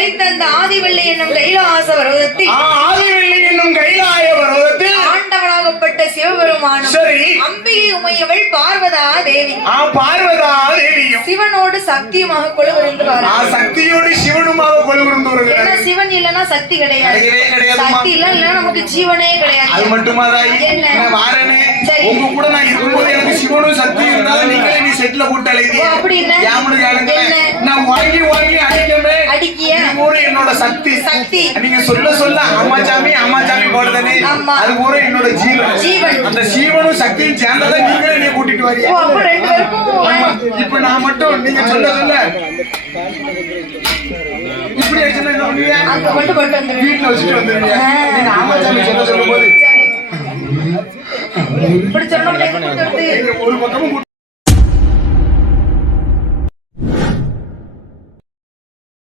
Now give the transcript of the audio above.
அந்த ஆதிவள்ளி என்னும் கைலாச பர்வதத்தில் ஆதிவள்ளி என்னும் கைலாய பர்வதத்தில் ஆண்டவனாகப்பட்ட சிவபெருமானும் சரி. அம்பிகை உமையவள் பார்வதா தேவி. ஆ பார்வதா தேவியும். சிவனோடு சக்தியுமாக கொழுவிருந்து சக்தியோடு சிவனுமாக கொழுவிருந்து வருகிறார் சிவன் இல்லைன்னா சக்தி கிடையாது. சக்தி இல்ல இல்ல நமக்கு ஜீவனே அது கிடையாது. மட்டுமா தாயி என்ன? வாரனே. உங்க கூட நான் இருக்கும்போது எனக்கு சிவனும் சக்தி இருந்தாலும் நீங்களே நீ செட்ல போட்டு அழைதி ஓ, அப்படி என்ன? யாமுனு கேளுங்க என்ன? நான் வாங்கி வாங்கி அடிக்கமே அடிக்கிய பூரா என்னோட சக்தி சக்தி. நீங்க சொல்ல சொல்ல அம்மாச்சாமி அம்மாச்சாமி போடுதானே. அது பூரா என்னோட ஜீவன் ஜீவன். அந்த ஜீவனும் சக்தியும் சேர்ந்ததான் நீங்களே என்னை கூட்டிட்டு வரீங்க. இப்ப நான் மட்டும் நீங்க சொல்ல சொல்ல இப்படி ஆச்சுன்னா என்ன பண்ணுவீங்க அங்க கொண்டு போட்டு வந்துருவேன் வீட்டுல வச்சுட்டு வந்துருவீங்க. நீங்க ஆமாச்சாமி சொல்ல சொல்லும் போது இப்படி சொன்னோம்னா எங்க கொடுத்து ஒரு பக்கமும்